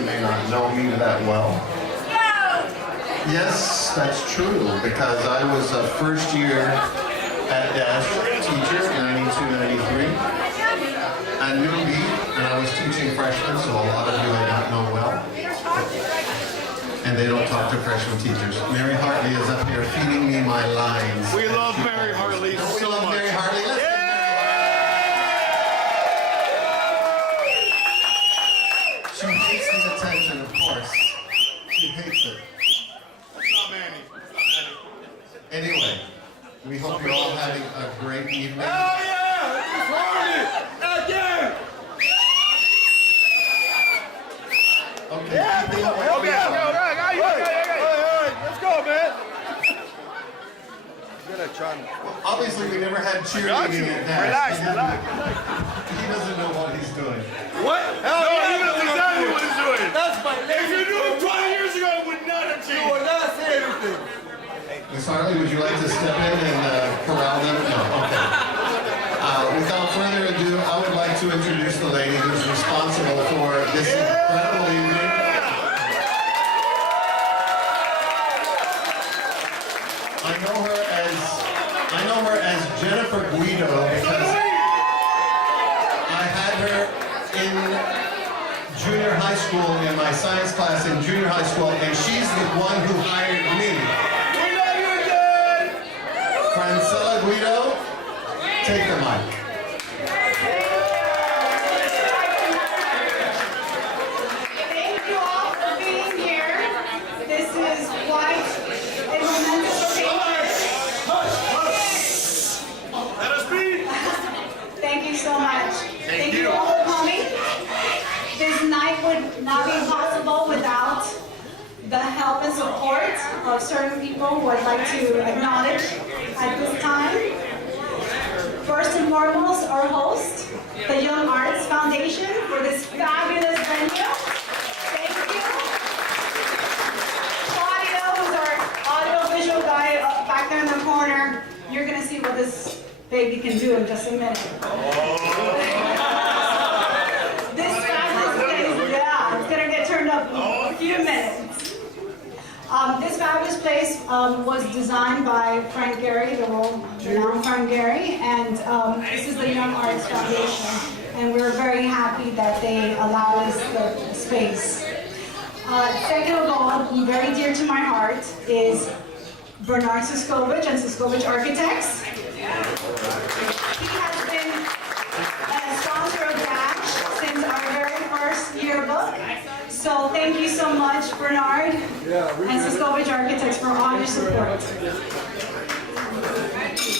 you may not know me that well. Yes, that's true, because I was a first year at Dash teacher, 92-93, a newbie, and I was teaching freshmen, so a lot of you I don't know well. And they don't talk to freshman teachers. Mary Hartley is up here feeding me my lines. We love Mary Hartley so we love much. Mary Hartley. Let's give Mary. She hates the attention, of course. She hates it. That's not Manny. That's not Manny. Anyway, we hope you're all having a great evening. Hell yeah! It's party! Again! Okay. Yeah, let's go! Let's go, man! Good at John. Well, obviously, we never had cheerleading at Dash. Relax. He doesn't know what he's doing. What? Hell no, he knows exactly what he's doing. That's my name. If you knew him 20 years ago, it would not have changed. You would not say anything. Miss Hartley, would you like to step in and corral them? No, okay. Without further ado, I would like to introduce the lady who's responsible for this incredible evening. I know her as Jennifer Guido because I had her in junior high school in my science class in junior high school, and she's the one who hired me. We know you're good! Francella Guido, take the mic. Thank you all for being here. This is quite a momentous occasion. Let us be! Thank you so much. Thank you you. all for coming. This night would not be possible without the help and support of certain people who I'd like to acknowledge at this time. First and foremost, our host, the Young Arts Foundation, for this fabulous venue. Thank you. Claudio, who's our audio-visual guy up back there in the corner. You're going to see what this baby can do in just a minute. This fabulous place, yeah, it's going to get turned up in a few minutes. This fabulous place was designed by Frank Gehry, the world-renowned Frank Gehry, and this is the Young Arts Foundation, and we're very happy that they allow us the space. Second of all, very dear to my heart, is Bernard Suskovich and Suskovich Architects. He has been a sponsor of Dash since our very first yearbook. So thank you so much, Bernard and Suskovich Architects, for all your support.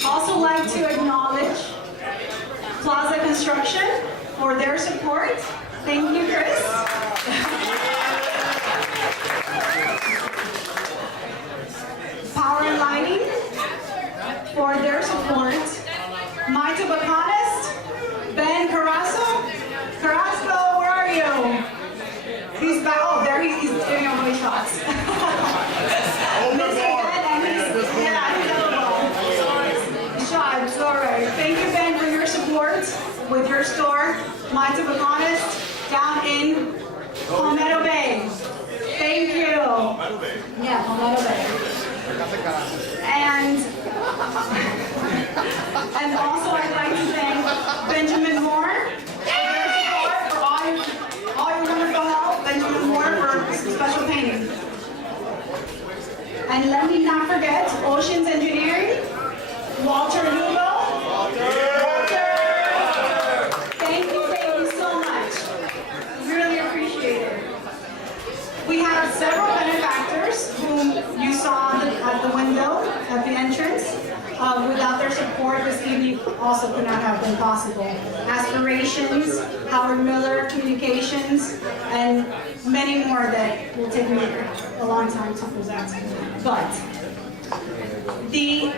Also like to acknowledge Plaza Construction for their support. Thank you, Chris. Power and Lighting for their support. My tobacconist, Ben Carrasco. Carrasco, where are you? He's back. Oh, there he's giving away shots. Mr. Ben, and he's available. Shots, all right. Thank you, Ben, for your support with your store, My Tobacconist, down in Palmetto Bay. Thank you. Yeah, Palmetto Bay. And also I'd like to thank Benjamin Moore for all your wonderful help. Benjamin Moore for special painting. And let me not forget Oceans Engineering, Walter Hugo. Walter! Thank you so much. Really appreciate it. We have several benefactors whom you saw at the window, at the entrance. Without their support, this evening also could not have been possible. Aspirations, Howard Miller Communications, and many more that will take me a long time to present. But the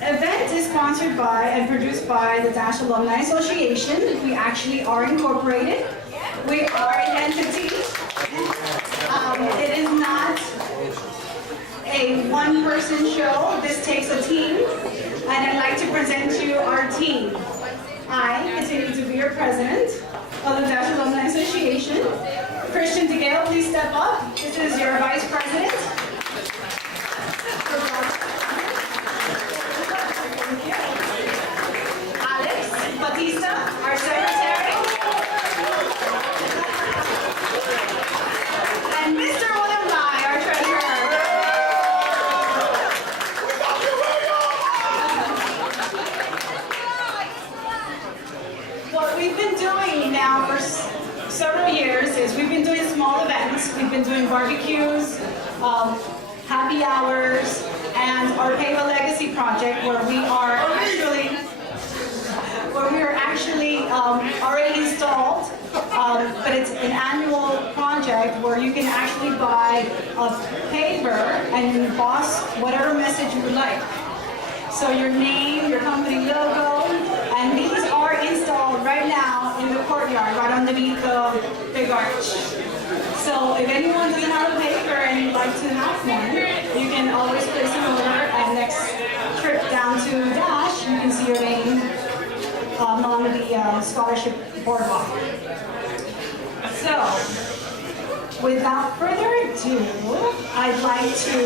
event is sponsored by and produced by the Dash Alumni Association. We actually are incorporated. We are an entity. It is not a one-person show. This takes a team, and I'd like to present to you our team. I continue to be your president of the Dash Alumni Association. Christian DeGale, is your Vice President. Alex Batista, our Secretary. And Mr. William Lai, our Treasurer. What we've been doing now for several years is we've been doing small events. We've been doing barbecues, happy hours, and our Pay the Legacy project where we are actually already installed, but it's an annual project where you can actually buy a paper and emboss whatever message you would like. So your name, your company logo, and these are installed right now in the courtyard, right underneath the big arch. So if anyone doesn't have a paper and you'd like to have one, you can always place an order, and next trip down to Dash, you can see your name on the scholarship boardwalk. So, without further ado, I'd like to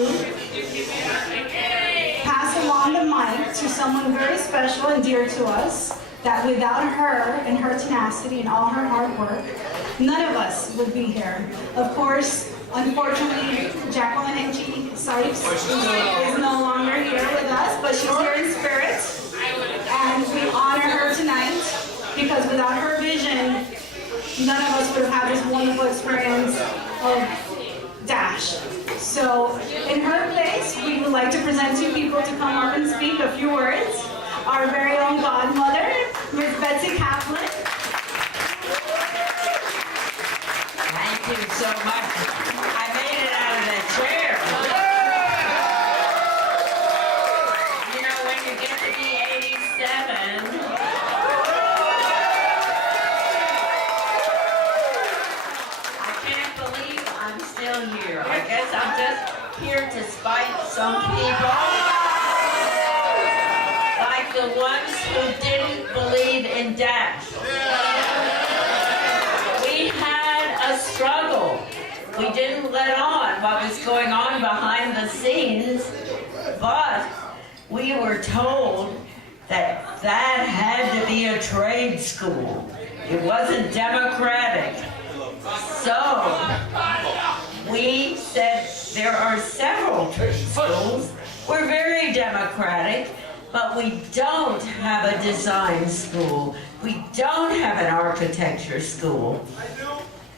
pass along the mic to someone very special and dear to us, that without her and her tenacity and all her hard work, none of us would be here. Of course, unfortunately, Jacqueline N.G. Sykes is no longer here with us, but she's here in spirit, and we honor her tonight, because without her vision, none of us would have had this wonderful experience of Dash. So, in her place, we would like to present two people to come up and speak a few words. Our very own godmother, Ms. Betsy Kaplan. Thank you so much. I made it out of that chair. You know, when you get to be 87, I can't believe I'm still here. I guess I'm just here to spite some people. Like the ones who didn't believe in Dash. We had a struggle. We didn't let on what was going on behind the scenes, but we were told that that had to be a trade school. It wasn't democratic. So we said there are several trade schools. We're very democratic. But we don't have a design school. We don't have an architecture school.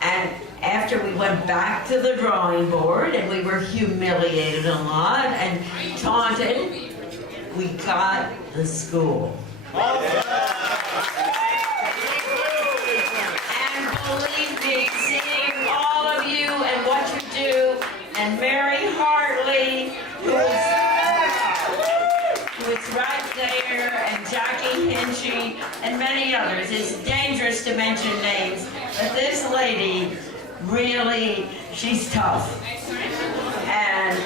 And after we went back to the drawing board and we were humiliated a lot and taunted, we got the school. And believe me, seeing all of you and what you do, and Mary Hartley, who's right there, and Jackie Hinchy, and many others. It's dangerous to mention names, but this lady, really, she's tough. And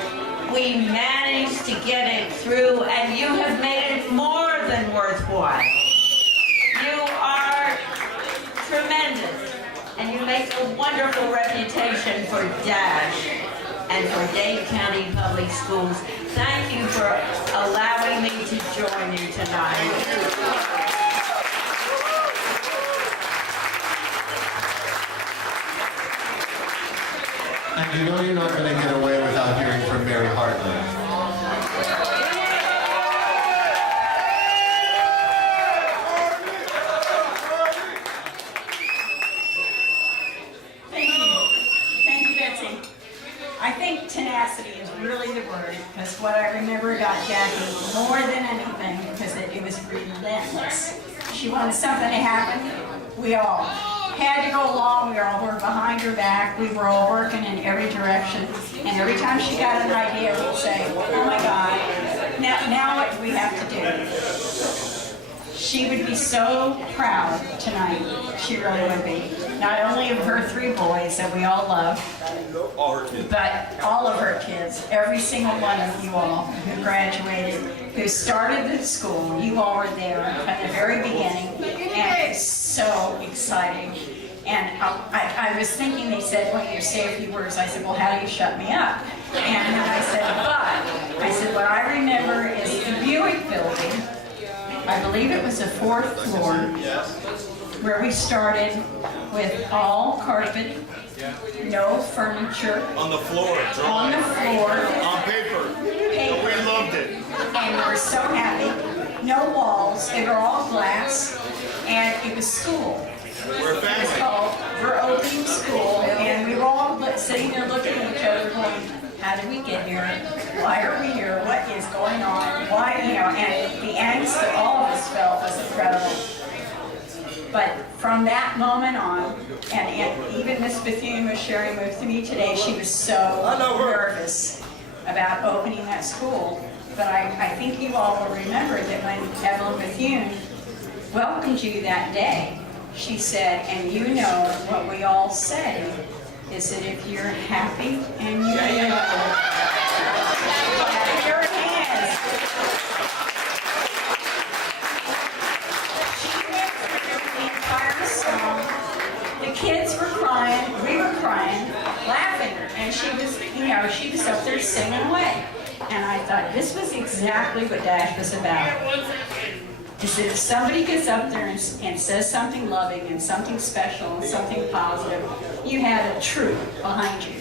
we managed to get it through, and you have made it more than worthwhile. You are tremendous, and you make a wonderful reputation for Dash and for Dade County Public Schools. Thank you for allowing me to join you tonight. And you know you're not going to get away without hearing from Mary Hartley. Thank you, Betsy. I think tenacity is really the word, because what I remember about Jackie more than anything, because it was relentless. She wanted something to happen. We all had to go along. We all were behind her back. We were all working in every direction. And every time she got an idea, we'd say, oh my God, now what do we have to do? She would be so proud tonight. She really would be. Not only of her 3 boys that we all love, but all of her kids, every single one of you all who graduated, who started the school. You all were there at the very beginning, and it's so exciting. And I was thinking, they said, well, you say a few words. I said, well, how do you shut me up? And then I said, what I remember is the Buick building. I believe it was the 4th floor, where we started with all carpet, no furniture, On the floor. on the floor, On paper. paper, We loved it. and we were so happy. No walls, they were all glass, and it was school. We're It was fancy. called, we're opening school, and we were all sitting there looking at each other going, how did we get here? Why are we here? What is going on? Why, and the angst that all of us felt was incredible. But from that moment on, and even Miss Bethune was sharing with me today, she was so nervous about opening that school. But I think you all will remember that when Evelyn Bethune welcomed you that day, she said, and you know what we all say, is that if you're happy and you know it, clap your hands. She went through the entire song. The kids were crying, we were crying, laughing, and she was up there singing away. And I thought this was exactly what Dash was about. Is that if somebody gets up there and says something loving and something special and something positive, you had a troop behind you.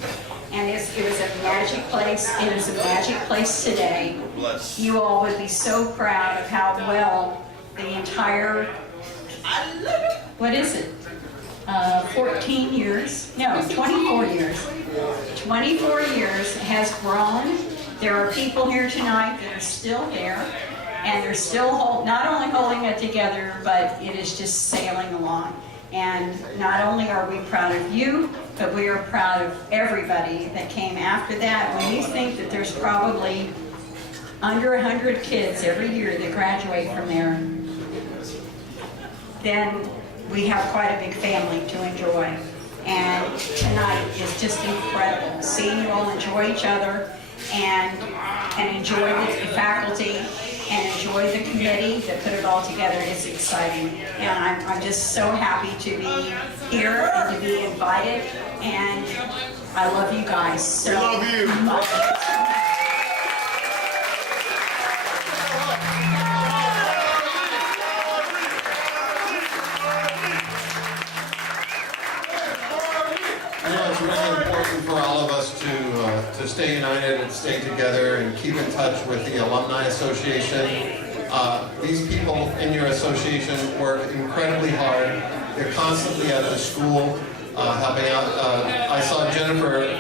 And it was a magic place. It is a magic place today. Bless. You all would be so proud of how well the entire, what is it? 14 years, no, 24 years. 24 years has grown. There are people here tonight that are still there. And they're still not only holding it together, but it is just sailing along. And not only are we proud of you, but we are proud of everybody that came after that. When you think that there's probably under 100 kids every year that graduate from there, then we have quite a big family to enjoy. And tonight is just incredible. Seeing you all enjoy each other and enjoy the faculty and enjoy the committee that put it all together. It's exciting. And I'm just so happy to be here and to be invited. And I love you guys so We love you. much. It's really important for all of us to stay united and stay together and keep in touch with the Alumni Association. These people in your association work incredibly hard. They're constantly at the school helping out. I saw Jennifer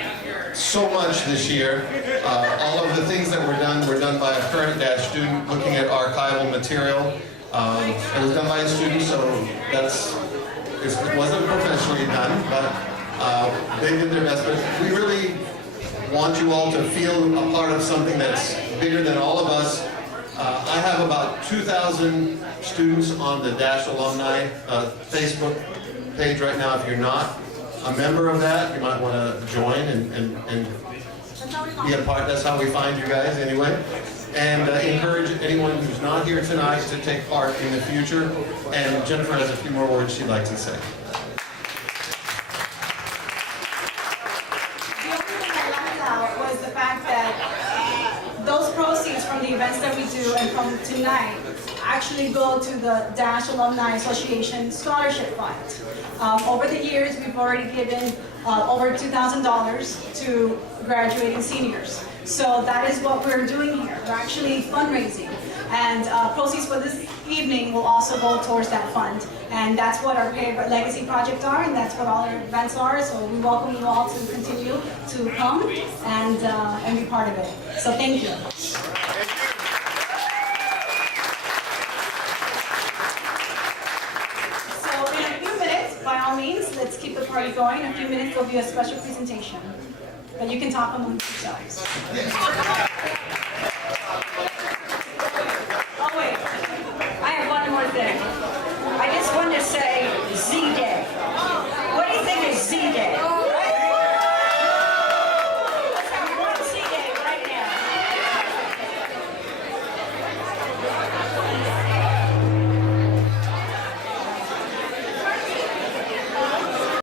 so much this year. All of the things that were done by a current Dash student looking at archival material. It was done by a student, so it wasn't professionally done, but they did their best. But we really want you all to feel a part of something that's bigger than all of us. I have about 2,000 students on the Dash Alumni Facebook page right now. If you're not a member of that, you might want to join and be a part. That's how we find you guys anyway. And encourage anyone who's not here tonight to take part in the future. And Jennifer has a few more words she'd like to say. The only thing I left out was the fact that those proceeds from the events that we do and from tonight actually go to the Dash Alumni Association Scholarship Fund. Over the years, we've already given over $2,000 to graduating seniors. So that is what we're doing here. We're actually fundraising. And proceeds for this evening will also go towards that fund. And that's what our legacy projects are, and that's what all our events are. So we welcome you all to continue to come and be part of it. So thank you. So in a few minutes, by all means, let's keep the party going. In a few minutes, there'll be a special presentation. But you can talk amongst yourselves.